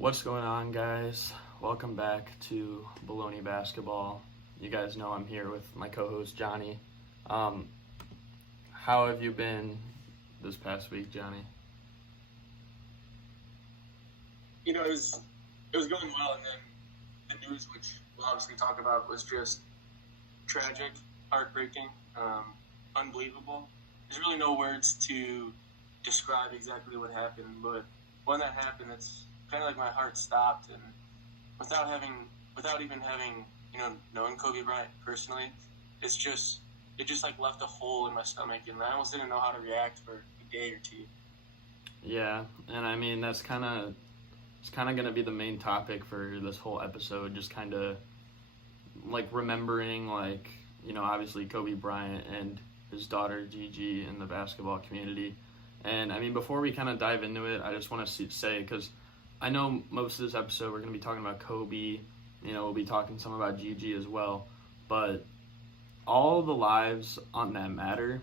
What's going on, guys? Welcome back to Bullony Basketball. You guys know I'm here with my co-host Johnny. How have you been this past week, Johnny? It was going well, and then the news, which we'll obviously talk about, was just tragic, heartbreaking, unbelievable. There's really no words to describe exactly what happened, but when that happened, it's kind of like my heart stopped, and without even having known Kobe Bryant personally, it just like left a hole in my stomach, and I almost didn't know how to react for a day or two. Yeah, and I mean it's kind of going to be the main topic for this whole episode, just kind of like remembering, obviously Kobe Bryant and his daughter Gigi in the basketball community. And I mean, before we kind of dive into it, I just want to say, because I know most of this episode we're going to be talking about Kobe, we'll be talking some about Gigi as well, but all the lives on that matter,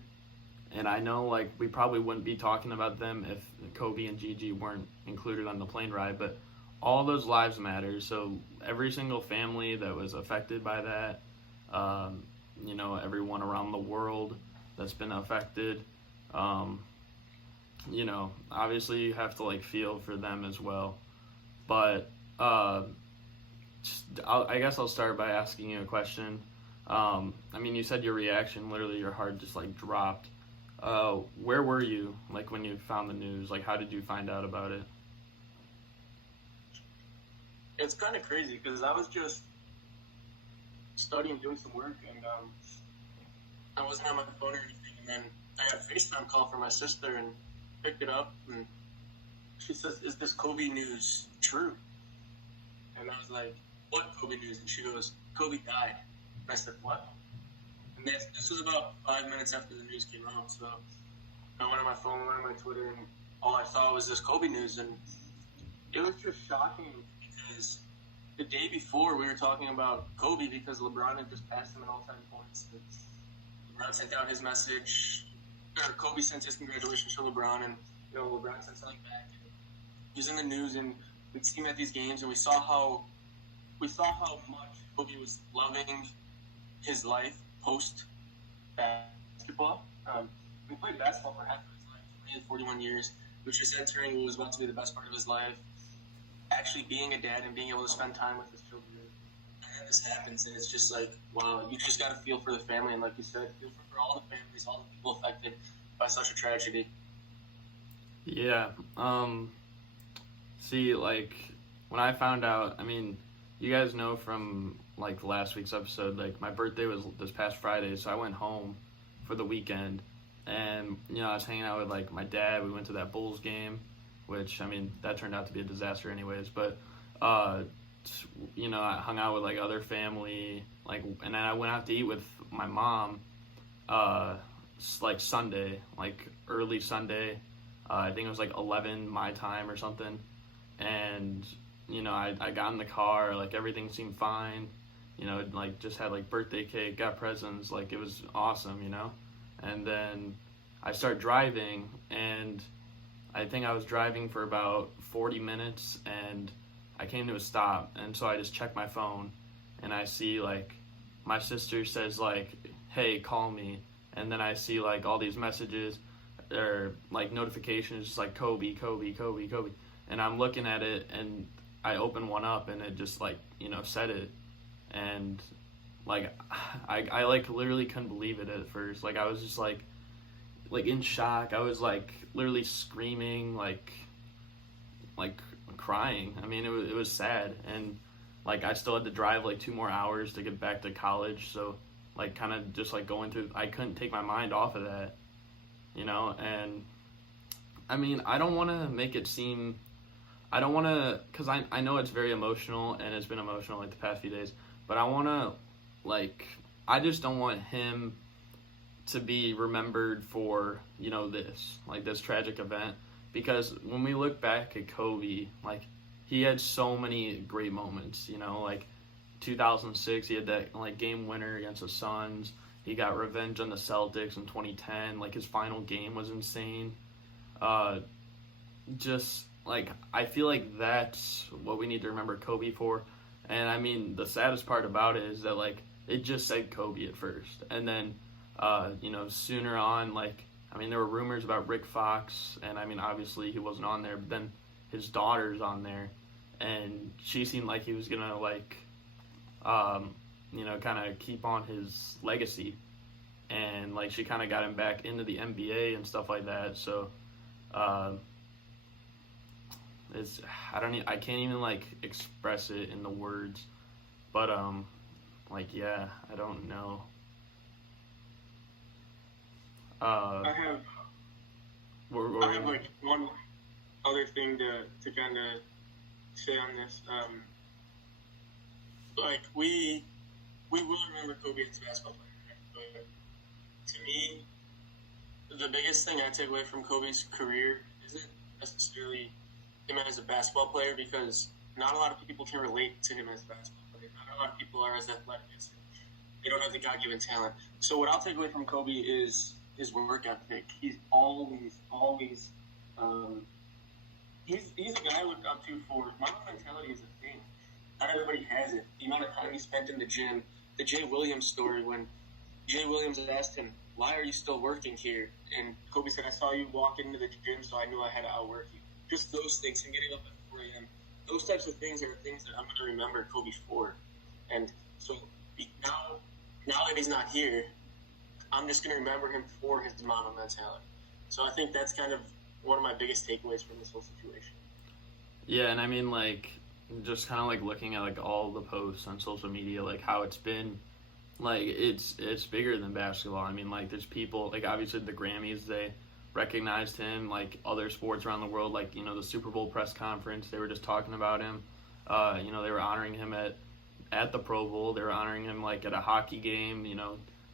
and I know we probably wouldn't be talking about them if Kobe and Gigi weren't included on the plane ride, but all those lives matter. So every single family that was affected by that, everyone around the world that's been affected, obviously you have to feel for them as well. But I guess I'll start by asking you a question. You said your reaction, literally your heart just dropped. Where were you when you found the news? How did you find out about it? It's kind of crazy because I was just studying, doing some work, and I wasn't on my phone or anything, and then I got a FaceTime call from my sister and picked it up, and she says, "Is this Kobe news true?" And I was like, "What Kobe news?" And she goes, "Kobe died." And I said, "What?" And this was about 5 minutes after the news came out, so I went on my phone, went on my Twitter, and all I saw was this Kobe news, and it was just shocking because the day before we were talking about Kobe because LeBron had just passed him in all-time points. LeBron sent out his message, or Kobe sent his congratulations to LeBron, and LeBron sent something back. He was in the news, and we'd see him at these games, and we saw how much Kobe was loving his life post basketball. He played basketball for half of his life, 20 and 41 years, which was entering what was about to be the best part of his life, actually being a dad and being able to spend time with his children. And then this happens, and it's just wow, you just got to feel for the family, and like you said, feel for all the families, all the people affected by such a tragedy. Yeah. See, when I found out, you guys know from last week's episode, my birthday was this past Friday, so I went home for the weekend, and I was hanging out with my dad. We went to that Bulls game, which that turned out to be a disaster anyways, but I hung out with and family, and then I went out to eat with my mom Sunday, early Sunday. I think it was 11 my time or something, and I got in the car, everything seemed fine, just had birthday cake, got presents, it was awesome, and then I started driving, and I think I was driving for about 40 minutes, and I came to a stop, and so I just checked my phone, and I see my sister says hey, call me, and then I see all these messages or notifications just Kobe, Kobe, Kobe, Kobe, and I'm looking at it, and I opened one up, and it just said it, and I literally couldn't believe it at first. I was just in shock. I was literally screaming, crying. It was sad, and I still had to drive 2 more hours to get back to college, so kind of just going through, I couldn't take my mind off of that, and I don't want to make it seem, I don't want to, because I know it's very emotional, and it's been emotional the past few days, but I want to, I just don't want him to be remembered for, this tragic event, because when we look back at Kobe, he had so many great moments, 2006, he had that, game winner against the Suns, he got revenge on the Celtics in 2010, his final game was insane, just like, I feel like that's what we need to remember Kobe for. And I mean, the saddest part about it is that, like, it just said Kobe at first. And then, sooner on, like, I mean, there were rumors about Rick Fox, and I mean, obviously he wasn't on there, but then his daughter's on there, and she seemed like he was gonna, like, kind of keep on his legacy. And, like, she kind of got him back into the NBA and stuff like that. So, I can't even, like, express it in the words. But, yeah, I don't know. I have like one other thing to kind of say on this. Like, we will remember Kobe as a basketball player, right? But to me, the biggest thing I take away from Kobe's career isn't necessarily him as a basketball player, because not a lot of people can relate to him as a basketball player. Not a lot of people are as athletic as him. They don't have the God-given talent. So what I'll take away from Kobe is his work ethic. He's always he's a guy I look up to for Mamba mentality is a thing. Not everybody has it. The amount of time he spent in the gym, the Jay Williams story, when Jay Williams asked him, "Why are you still working here?" And Kobe said, "I saw you walk into the gym, so I knew I had to outwork you." Just those things, him getting up at 4 a.m., those types of things are things that I'm going to remember Kobe for. And so now that he's not here, I'm just going to remember him for his Mamba mentality. So I think that's kind of one of my biggest takeaways from this whole situation. Yeah, and I mean, like, just kind of, like, looking at, like, all the posts on social media, like, how it's been, like, it's bigger than basketball. I mean, like, there's people, like, obviously the Grammys, they recognized him, like, other sports around the world, like, the Super Bowl press conference, they were just talking about him. They were honoring him at the Pro Bowl. They were honoring him, like, at a hockey game,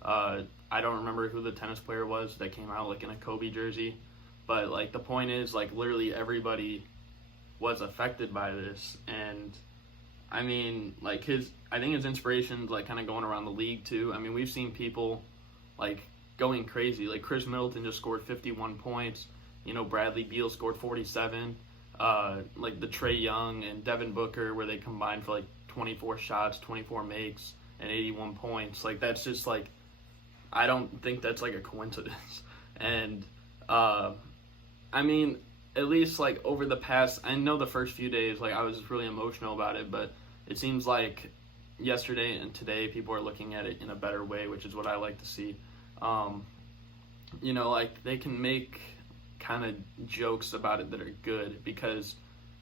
I don't remember who the tennis player was that came out, like, in a Kobe jersey. But, like, the point is, like, literally everybody was affected by this. And, I mean, like, I think his inspiration's, like, kind of going around the league, too. I mean, we've seen people, like, going crazy. Like, Chris Middleton just scored 51 points. Bradley Beal scored 47. Like, the Trae Young and Devin Booker, where they combined for, like, 24 shots, 24 makes, and 81 points. Like, that's just, like, I don't think that's, like, a coincidence. And, I mean, at least, like, over the past, I know the first few days, like, I was really emotional about it, but it seems like yesterday and today people are looking at it in a better way, which is what I like to see. Like, they can make kind of jokes about it that are good, because,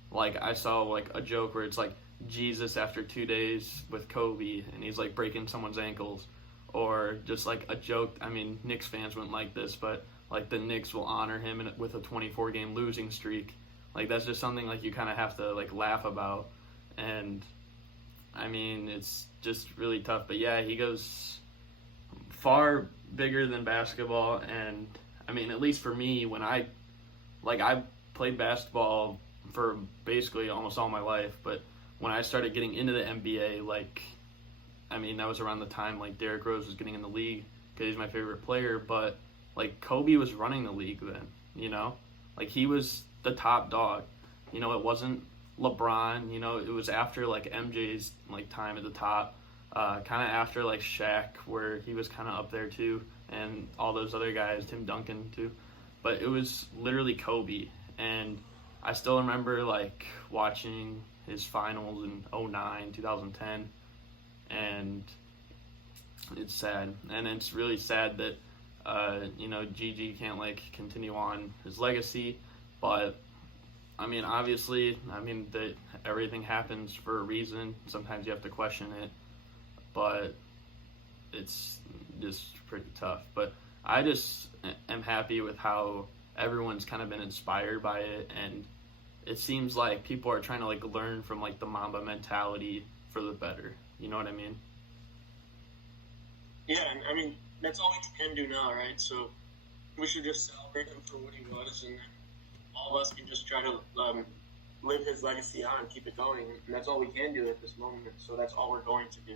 like, I saw, like, a joke where it's, like, Jesus after 2 days with Kobe, and he's, like, breaking someone's ankles. Or just, like, a joke, I mean, Knicks fans wouldn't like this, but, like, the Knicks will honor him with a 24-game losing streak. Like, that's just something, like, you kind of have to, like, laugh about. And, I mean, it's just really tough. But, yeah, he goes far bigger than basketball. And, I mean, at least for me, when I played basketball for basically almost all my life. But when I started getting into the NBA, like, I mean, that was around the time, like, Derrick Rose was getting in the league because he's my favorite player. But, like, Kobe was running the league then, Like, he was the top dog. It wasn't LeBron, it was after, like, MJ's, like, time at the top. Kind of after, like, Shaq, where he was kind of up there, too. And all those other guys, Tim Duncan, too. But it was literally Kobe. And I still remember, like, watching his finals in 2009, 2010. And it's sad. And it's really sad that, Gigi can't, like, continue on his legacy. But, I mean, obviously, that everything happens for a reason. Sometimes you have to question it. But it's just pretty tough. But I just am happy with how everyone's kind of been inspired by it. And it seems like people are trying to, like, learn from, like, the Mamba mentality for the better. You know what I mean? Yeah, and I mean, that's all we can do now, right? So we should just celebrate him for what he was, and then all of us can just try to live his legacy on and keep it going. And that's all we can do at this moment, so that's all we're going to do.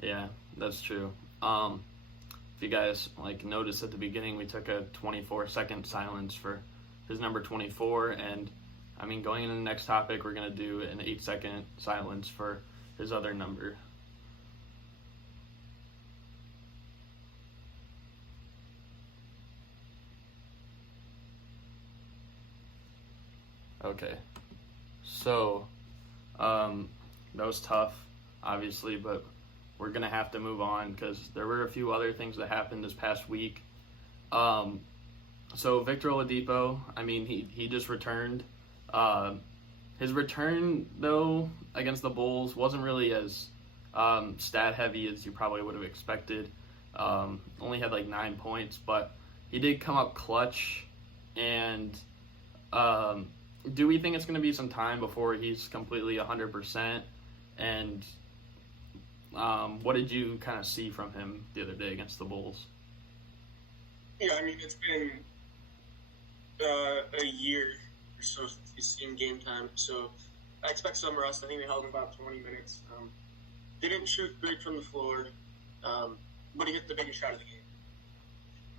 Yeah, that's true. If you guys, like, noticed at the beginning, we took a 24-second silence for his number 24, and I mean, going into the next topic, we're going to do an 8-second silence for his other number. Okay. So, that was tough, obviously, but we're going to have to move on because there were a few other things that happened this past week. So Victor Oladipo, I mean, he just returned. His return, though, against the Bulls wasn't really as stat-heavy as you probably would have expected. Only had like 9 points, but he did come up clutch. And do we think it's going to be some time before he's completely 100%? And what did you kind of see from him the other day against the Bulls? Yeah, I mean, it's been a year or so since he's seen game time, so I expect some rust. I think they held him about 20 minutes. Didn't shoot great from the floor, but he hit the biggest shot of the game.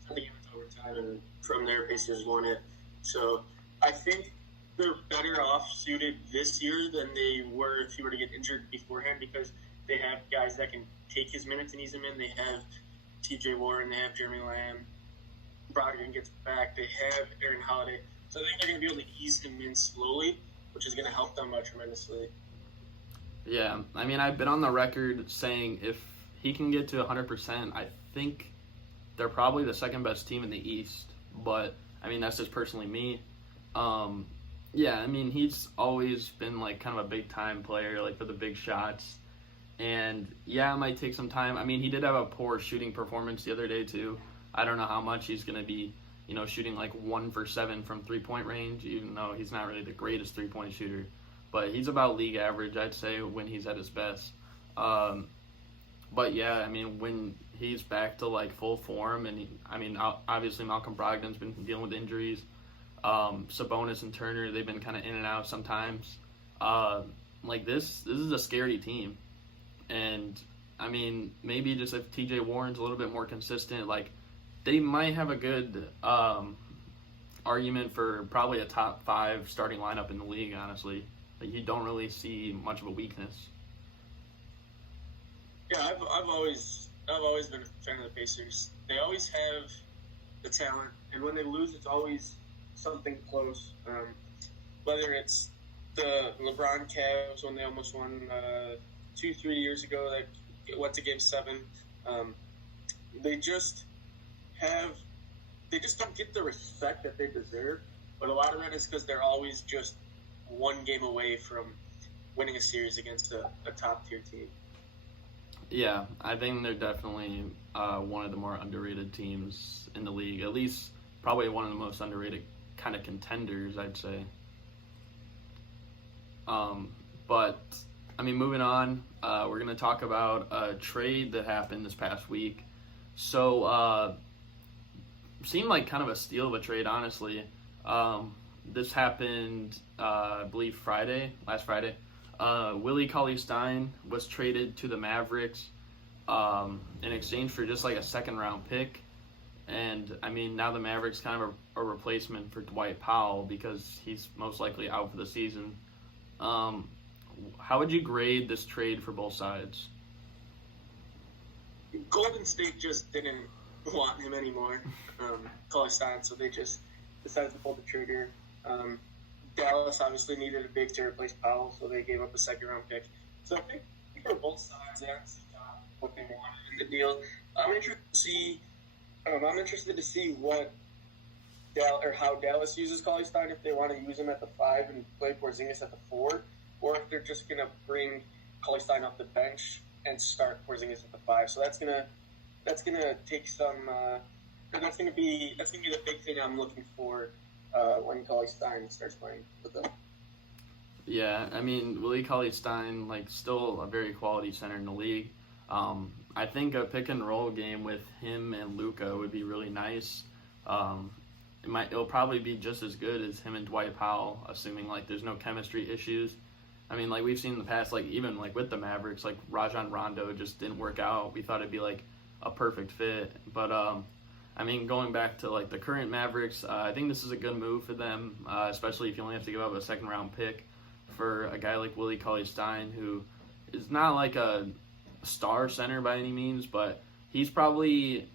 I think it went to overtime, and from there, Pacers won it. So I think they're better off suited this year than they were if he were to get injured beforehand, because they have guys that can take his minutes and ease him in. They have T.J. Warren, they have Jeremy Lamb. Brogdon gets back. They have Aaron Holiday. So I think they're going to be able to ease him in slowly, which is going to help them tremendously. Yeah, I mean, I've been on the record saying if he can get to 100%, I think they're probably the second best team in the East. But, I mean, that's just personally me. Yeah, I mean, he's always been, like, kind of a big-time player, like, for the big shots. And, yeah, it might take some time. I mean, he did have a poor shooting performance the other day, too. I don't know how much he's going to be, shooting like 1 for 7 from three-point range, even though he's not really the greatest three-point shooter. But he's about league average, I'd say, when he's at his best. But, yeah, I mean, when he's back to, like, full form, and, obviously Malcolm Brogdon's been dealing with injuries. Sabonis and Turner, they've been kind of in and out sometimes. This is a scary team. And, I mean, maybe just if T.J. Warren's a little bit more consistent, like, they might have a good argument for probably a top 5 starting lineup in the league, honestly. Like, you don't really see much of a weakness. Yeah, I've always been a fan of the Pacers. They always have the talent, and when they lose, it's always something close. Whether it's the LeBron Cavs when they almost won 2-3 years ago, that went to Game 7. They just don't get the respect that they deserve, but a lot of that is because they're always just one game away from winning a series against a top-tier team. Yeah, I think they're definitely one of the more underrated teams in the league, at least probably one of the most underrated kind of contenders, I'd say. But, I mean, moving on, we're going to talk about a trade that happened this past week. So, seemed like kind of a steal of a trade, honestly. This happened, I believe, last Friday. Willie Cauley-Stein was traded to the Mavericks in exchange for just like a second-round pick. And, I mean, now the Mavericks kind of a replacement for Dwight Powell because he's most likely out for the season. How would you grade this trade for both sides? Golden State just didn't want him anymore, Cauley-Stein, so they just decided to pull the trigger. Dallas obviously needed a big to replace Powell, so they gave up a second-round pick. So I think for both sides, they honestly got what they wanted in the deal. I'm interested to see how Dallas uses Cauley-Stein, if they want to use him at the 5 and play Porzingis at the 4, or if they're just going to bring Cauley-Stein off the bench and start Porzingis at the 5. So that's gonna take some. That's gonna be the big thing I'm looking for when Cauley-Stein starts playing with them. Yeah, I mean, Willie Cauley-Stein, like, still a very quality center in the league. I think a pick and roll game with him and Luka would be really nice. It'll probably be just as good as him and Dwight Powell, assuming like there's no chemistry issues. I mean, like we've seen in the past, like even like with the Mavericks, like Rajon Rondo just didn't work out. We thought it'd be like a perfect fit, but I I mean, going back to like the current Mavericks, I think this is a good move for them, especially if you only have to give up a second round pick for a guy like Willie Cauley-Stein, who is not like a star center by any means, but he's probably,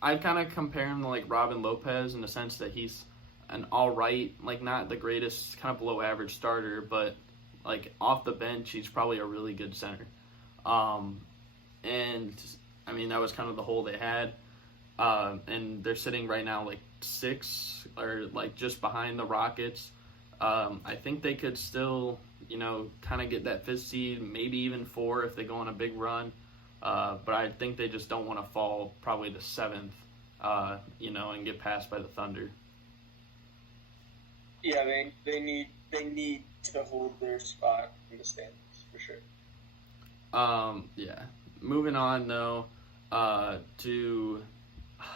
I'd kind of compare him to like Robin Lopez in the sense that he's an all right, like not the greatest, kind of below average starter, but like off the bench, he's probably a really good center. And I mean, that was kind of the hole they had. And they're sitting right now like 6 or like just behind the Rockets. I think they could still, kind of get that 5th seed, maybe even 4 if they go on a big run. But I think they just don't want to fall probably to 7th, and get passed by the Thunder. Yeah, they need to hold their spot in the standings for sure. Yeah. Moving on though, to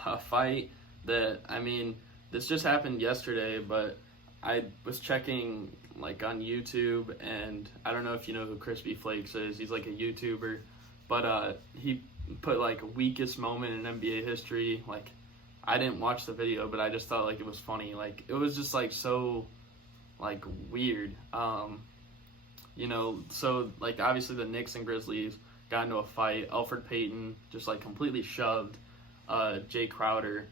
a fight that, I mean, this just happened yesterday, but I was checking like on YouTube, and I don't know if you know who Crispy Flakes is. He's like a YouTuber, but he put like weakest moment in NBA history. Like, I didn't watch the video, but I just thought like it was funny. Like, it was just like so like weird. So like obviously the Knicks and Grizzlies got into a fight. Elfrid Payton just like completely shoved Jay Crowder.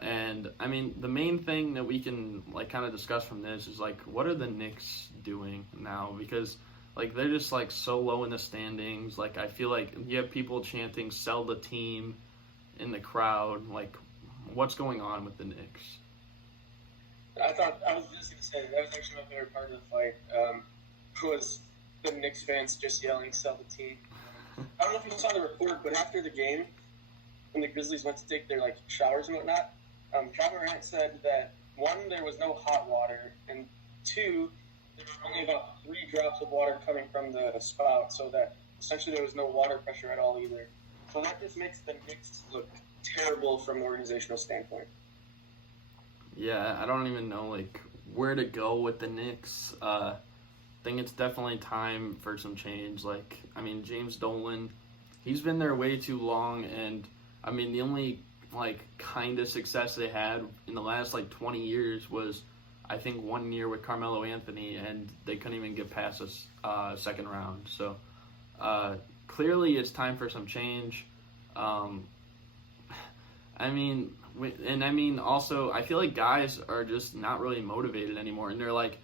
And I mean, the main thing that we can like kind of discuss from this is like, what are the Knicks doing now? Because like they're just like so low in the standings. Like, I feel like you have people chanting "sell the team" in the crowd. Like, what's going on with the Knicks? I was just gonna say that was actually my favorite part of the fight. Was the Knicks fans just yelling "sell the team"? I don't know if you saw the report, but after the game, when the Grizzlies went to take their like showers and whatnot, John Morant said that 1, there was no hot water, and 2, there were only about 3 drops of water coming from the spout, so that essentially there was no water pressure at all either. So that just makes the Knicks look terrible from an organizational standpoint. Yeah, I don't even know like where to go with the Knicks. I think it's definitely time for some change. Like, I mean, James Dolan, he's been there way too long, and I mean, the only like kind of success they had in the last like 20 years was, I think, 1 year with Carmelo Anthony, and they couldn't even get past a second round. So clearly it's time for some change. I mean, also, I feel like guys are just not really motivated anymore, and they're like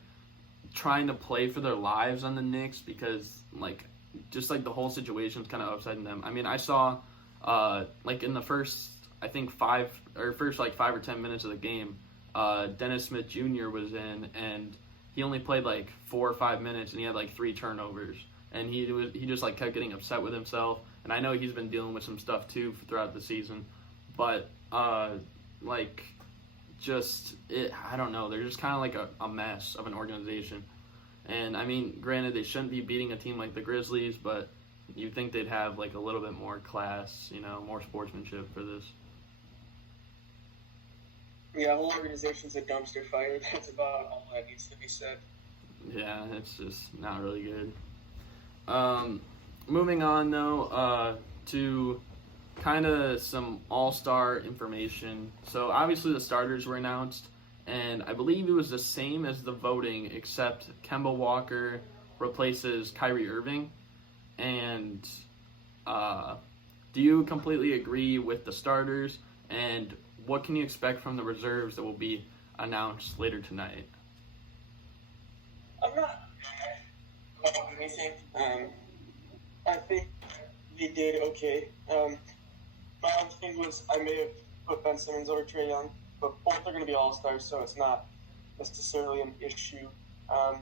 trying to play for their lives on the Knicks because like just like the whole situation's kind of upsetting them. I mean, I saw like in the first 5 or 10 minutes of the game, Dennis Smith Jr. was in, and he only played like 4 or 5 minutes, and he had like 3 turnovers, and he just like kept getting upset with himself. And I know he's been dealing with some stuff too throughout the season, but I don't know, they're just kind of like a mess of an organization. And I mean, granted, they shouldn't be beating a team like the Grizzlies, but you'd think they'd have like a little bit more class, more sportsmanship for this. Yeah, whole organization's a dumpster fire. That's about all that needs to be said. Yeah, it's just not really good. Moving on though, to kind of some All-Star information. So obviously the starters were announced, and I believe it was the same as the voting, except Kemba Walker replaces Kyrie Irving. And do you completely agree with the starters? And what can you expect from the reserves that will be announced later tonight? I'm not mad about anything. I think they did okay. My other thing was I may have put Ben Simmons over Trae Young, but both are going to be All-Stars, so it's not necessarily an issue. I'm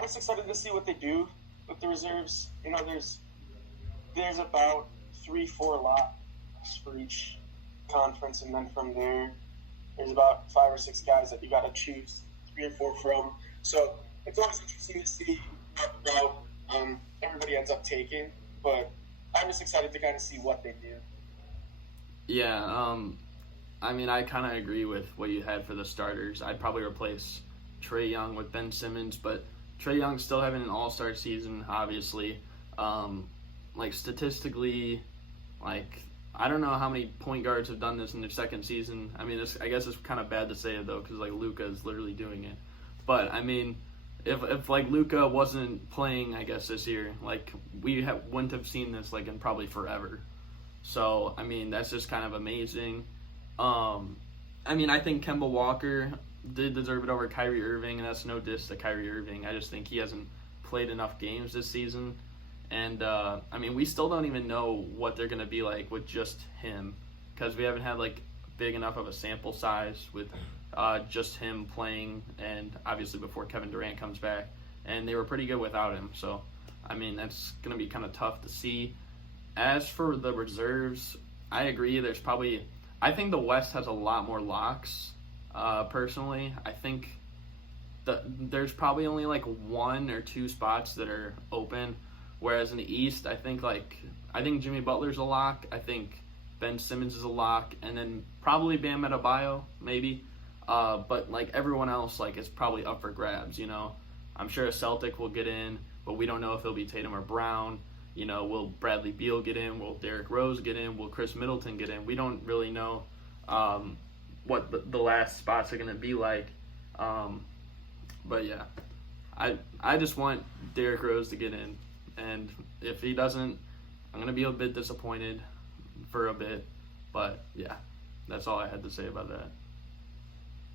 just excited to see what they do with the reserves. There's about 3-4 lots for each conference, and then from there's about 5 or 6 guys that you got to choose 3 or 4 from. So it's always interesting to see what route everybody ends up taking, but I'm just excited to kind of see what they do. Yeah, I mean, I kind of agree with what you had for the starters. I'd probably replace Trae Young with Ben Simmons, but Trae Young's still having an all-star season, obviously. Like, statistically, like, I don't know how many point guards have done this in their second season. I mean, I guess it's kind of bad to say it though, because like Luka is literally doing it. But I mean, if like Luka wasn't playing, I guess this year, like wouldn't have seen this like in probably forever. So I mean, that's just kind of amazing. I mean, I think Kemba Walker did deserve it over Kyrie Irving, and that's no diss to Kyrie Irving. I just think he hasn't played enough games this season. And, I mean, we still don't even know what they're going to be like with just him, because we haven't had, like, big enough of a sample size with just him playing, and obviously before Kevin Durant comes back. And they were pretty good without him, so, I mean, that's going to be kind of tough to see. As for the reserves, I agree. I think the West has a lot more locks, personally. I think there's probably only, like, 1 or 2 spots that are open. Whereas in the East, I think Jimmy Butler's a lock. I think Ben Simmons is a lock, and then probably Bam Adebayo, maybe. But like everyone else, like it's probably up for grabs. You know, I'm sure a Celtic will get in, but we don't know if it'll be Tatum or Brown. You know, will Bradley Beal get in? Will Derrick Rose get in? Will Chris Middleton get in? We don't really know what the last spots are going to be like. But yeah, I just want Derrick Rose to get in. And if he doesn't, I'm going to be a bit disappointed for a bit. But, yeah, that's all I had to say about that.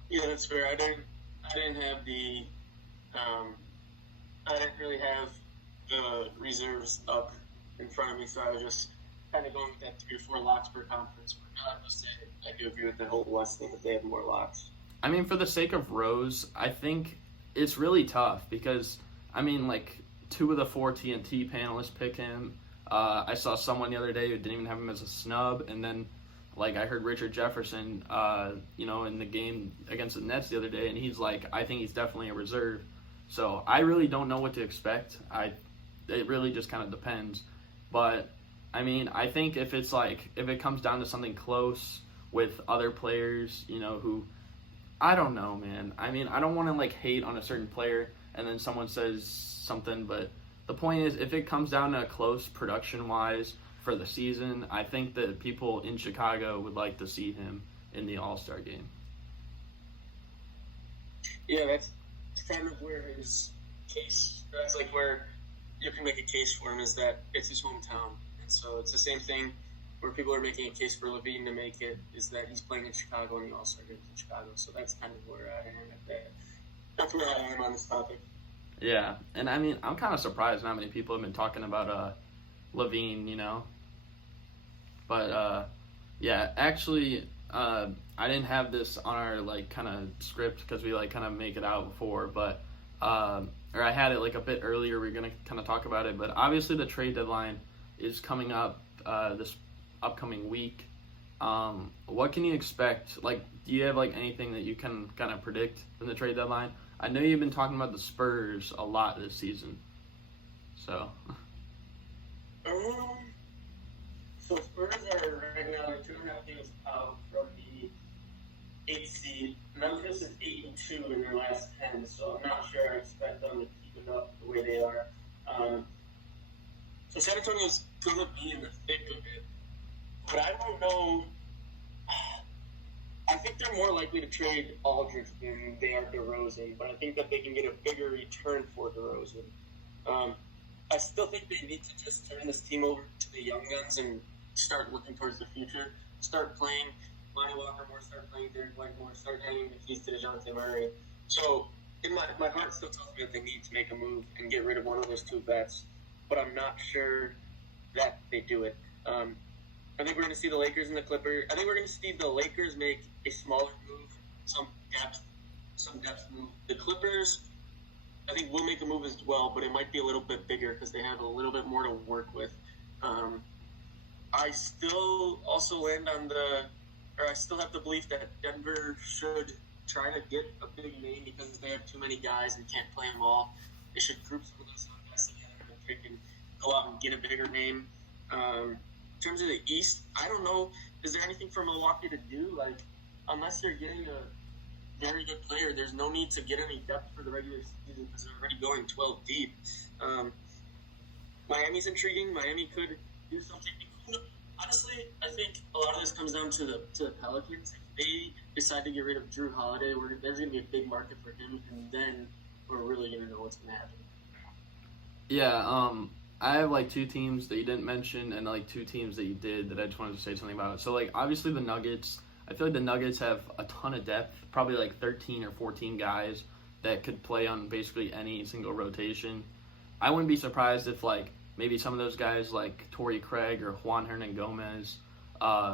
Yeah, that's fair. I didn't have I didn't really have the reserves up in front of me, so I was just kind of going with that 3 or 4 locks per conference. But I must say, I do agree with the whole West thing that they have more locks. I mean, for the sake of Rose, I think it's really tough because, I mean, like, 2 of the 4 TNT panelists pick him. I saw someone the other day who didn't even have him as a snub, and then like I heard Richard Jefferson, in the game against the Nets the other day, and he's like, I think he's definitely a reserve. So I really don't know what to expect. It really just kind of depends. But I mean, I think if it comes down to something close with other players, who I don't know, man. I mean, I don't want to like hate on a certain player and then someone says something, but the point is, if it comes down to close production-wise for the season, I think that people in Chicago would like to see him in the All-Star game. Yeah, that's kind of where his case, that's like where you can make a case for him, is that it's his hometown. And so it's the same thing where people are making a case for Levine to make it, is that he's playing in Chicago and the All-Star game in Chicago. So that's kind of where I am at that. That's where I am on this topic. Yeah, and I mean, I'm kind of surprised how many people have been talking about Levine, But, yeah, actually, I didn't have this on our, like, kind of script because we, like, kind of make it out before, but, or I had it, like, a bit earlier. We are going to kind of talk about it, but obviously the trade deadline is coming up this upcoming week. What can you expect? Like, do you have, like, anything that you can kind of predict in the trade deadline? I know you've been talking about the Spurs a lot this season, so. So Spurs are right now 2.5 games out from the 8th seed. Memphis is 8-2 in their last 10, so I'm not sure I expect them to keep it up the way they are. So San Antonio's going to be in the thick of it, but I don't know. I think they're more likely to trade Aldridge than they are DeRozan, but I think that they can get a bigger return for DeRozan. I still think they need to just turn this team over to the young guns and start looking towards the future. Start playing Lonnie Walker more, start playing Derek White more, start handing the keys to DeJounte Murray. So in my heart still tells me that they need to make a move and get rid of one of those 2 vets, but I'm not sure that they do it. I think we're going to see the Lakers and the Clippers. I think we're going to see the Lakers make a smaller move, some depth move. The Clippers, I think, will make a move as well, but it might be a little bit bigger because they have a little bit more to work with. I still also I still have the belief that Denver should try to get a big name because they have too many guys and can't play them all. They should group some of those guys together and they can go out and get a bigger name. In terms of the East, I don't know. Is there anything for Milwaukee to do? Like, unless they're getting a very good player, there's no need to get any depth for the regular season because they're already going 12 deep. Miami's intriguing. Miami could do something. Honestly, I think a lot of this comes down to the Pelicans. If they decide to get rid of Drew Holiday, there's going to be a big market for him, and then we're really going to know what's going to happen. Yeah, I have like two teams that you didn't mention and like two teams that you did that I just wanted to say something about. So like obviously the Nuggets, I feel like the Nuggets have a ton of depth, probably like 13 or 14 guys that could play on basically any single rotation. I wouldn't be surprised if like maybe some of those guys like Torrey Craig or Juan Hernan Gomez,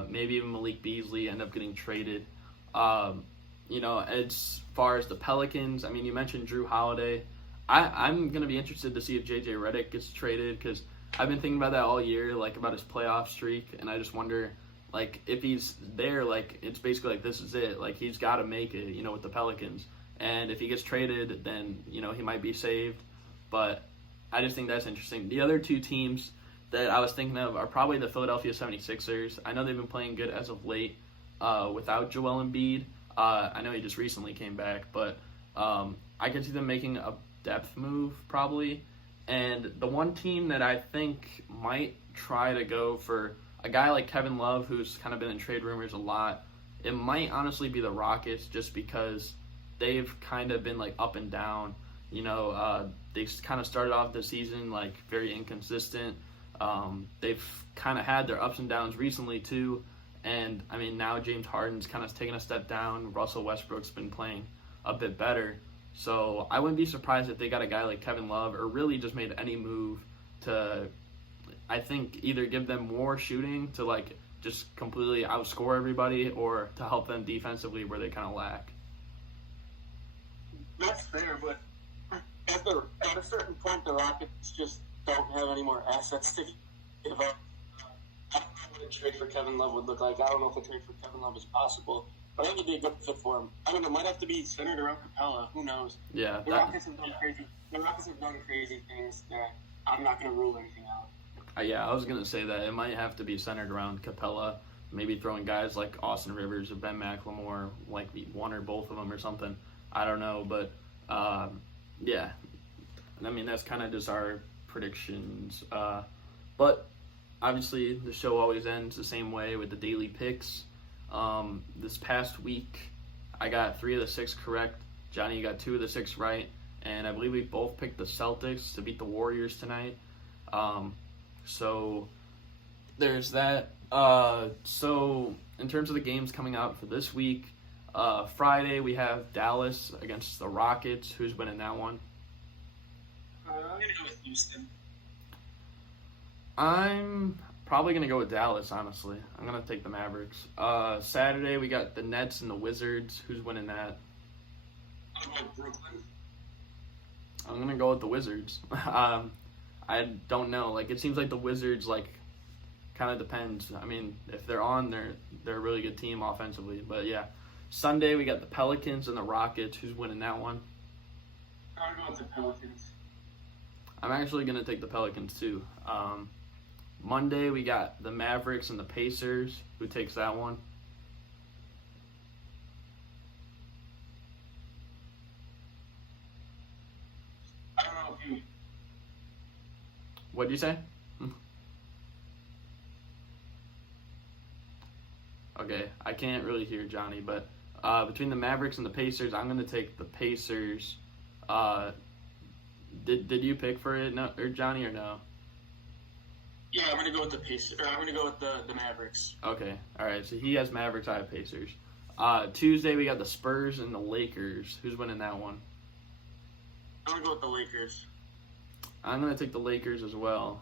maybe even Malik Beasley end up getting traded. As far as the Pelicans, I mean, you mentioned Drew Holiday. I'm going to be interested to see if JJ Redick gets traded because I've been thinking about that all year, like about his playoff streak, and I just wonder, like, if he's there, like, it's basically like this is it. Like, he's got to make it, with the Pelicans. And if he gets traded, then, he might be saved. But I just think that's interesting. The other two teams that I was thinking of are probably the Philadelphia 76ers. I know they've been playing good as of late without Joel Embiid. I know he just recently came back, but I could see them making a depth move probably. And the one team that I think might try to go for a guy like Kevin Love, who's kind of been in trade rumors a lot, it might honestly be the Rockets just because they've kind of been like up and down. They kind of started off the season like very inconsistent. They've kind of had their ups and downs recently too. And I mean, now James Harden's kind of taken a step down. Russell Westbrook's been playing a bit better. So I wouldn't be surprised if they got a guy like Kevin Love or really just made any move to, I think, either give them more shooting to like just completely outscore everybody or to help them defensively where they kind of lack. That's fair, but at a certain point, the Rockets just don't have any more assets to give up. I don't know what a trade for Kevin Love would look like. I don't know if a trade for Kevin Love is possible. But I think it'd be a good fit for him. I don't know. It might have to be centered around Capella. Who knows? Yeah. The Rockets have done crazy. The Rockets have done crazy things that I'm not going to rule anything out. I was gonna say that it might have to be centered around Capella. Maybe throwing guys like Austin Rivers or Ben McLemore, like one or both of them or something. I don't know, but yeah. I mean, that's kind of just our predictions. But obviously, the show always ends the same way with the daily picks. This past week, I got 3 of the 6 correct. Johnny, you got 2 of the 6 right. And I believe we both picked the Celtics to beat the Warriors tonight. So there's that. So in terms of the games coming out for this week, Friday we have Dallas against the Rockets. Who's winning that one? I'm going to go with Houston. I'm probably going to go with Dallas, honestly. I'm going to take the Mavericks. Saturday, we got the Nets and the Wizards. Who's winning that? I'm going with Brooklyn. I'm going to go with the Wizards. I don't know. Like, it seems like the Wizards, like, kind of depends. I mean, if they're on, they're a really good team offensively. But, yeah. Sunday, we got the Pelicans and the Rockets. Who's winning that one? I'm going with the Pelicans. I'm actually going to take the Pelicans, too. Monday, we got the Mavericks and the Pacers. Who takes that one? I don't know if you... What'd you say? Okay, I can't really hear Johnny, but between the Mavericks and the Pacers, I'm going to take the Pacers. Did you pick for it, no, or Johnny, or no? Yeah, I'm going to go with the Pacers. Or I'm going to go with the Mavericks. Okay, all right. So he has Mavericks, I have Pacers. Tuesday, we got the Spurs and the Lakers. Who's winning that one? I'm going to go with the Lakers. I'm going to take the Lakers as well.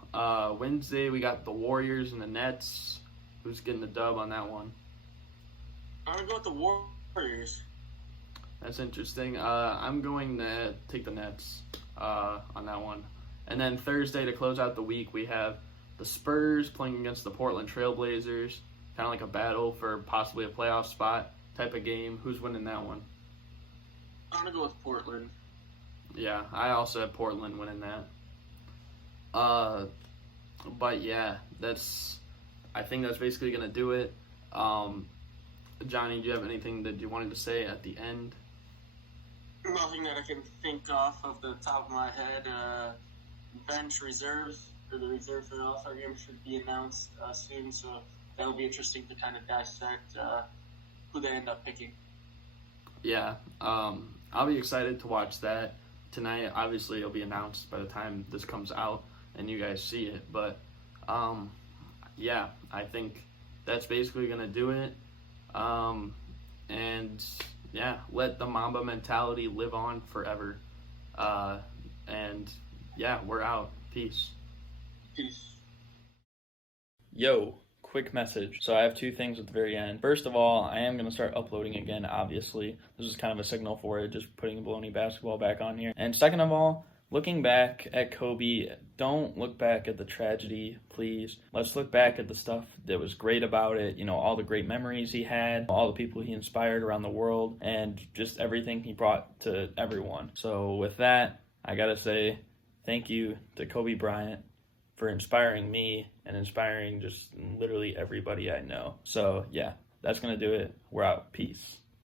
Wednesday, we got the Warriors and the Nets. Who's getting the dub on that one? I'm going to go with the Warriors. That's interesting. I'm going to take the Nets on that one. And then Thursday, to close out the week, we have the Spurs playing against the Portland Trailblazers. Kind of like a battle for possibly a playoff spot type of game. Who's winning that one? I'm going to go with Portland. Yeah, I also have Portland winning that. But yeah, I think that's basically going to do it. Johnny, do you have anything that you wanted to say at the end? Nothing that I can think off of the top of my head. Bench reserves. or the reserve for the All-Star game should be announced soon, so that'll be interesting to kind of dissect who they end up picking. Yeah, I'll be excited to watch that tonight. Obviously, it'll be announced by the time this comes out and you guys see it. But, yeah, I think that's basically going to do it. And, yeah, let the Mamba mentality live on forever. And, yeah, we're out. Peace. Peace. Yo, quick message. So I have two things at the very end. First of all, I am going to start uploading again, obviously. This is kind of a signal for it, just putting Bullony basketball back on here. And second of all, looking back at Kobe, don't look back at the tragedy, please. Let's look back at the stuff that was great about it, you know, all the great memories he had, all the people he inspired around the world, and just everything he brought to everyone. So with that, I gotta say thank you to Kobe Bryant for inspiring me and inspiring just literally everybody I know. So yeah, that's gonna do it. We're out. Peace.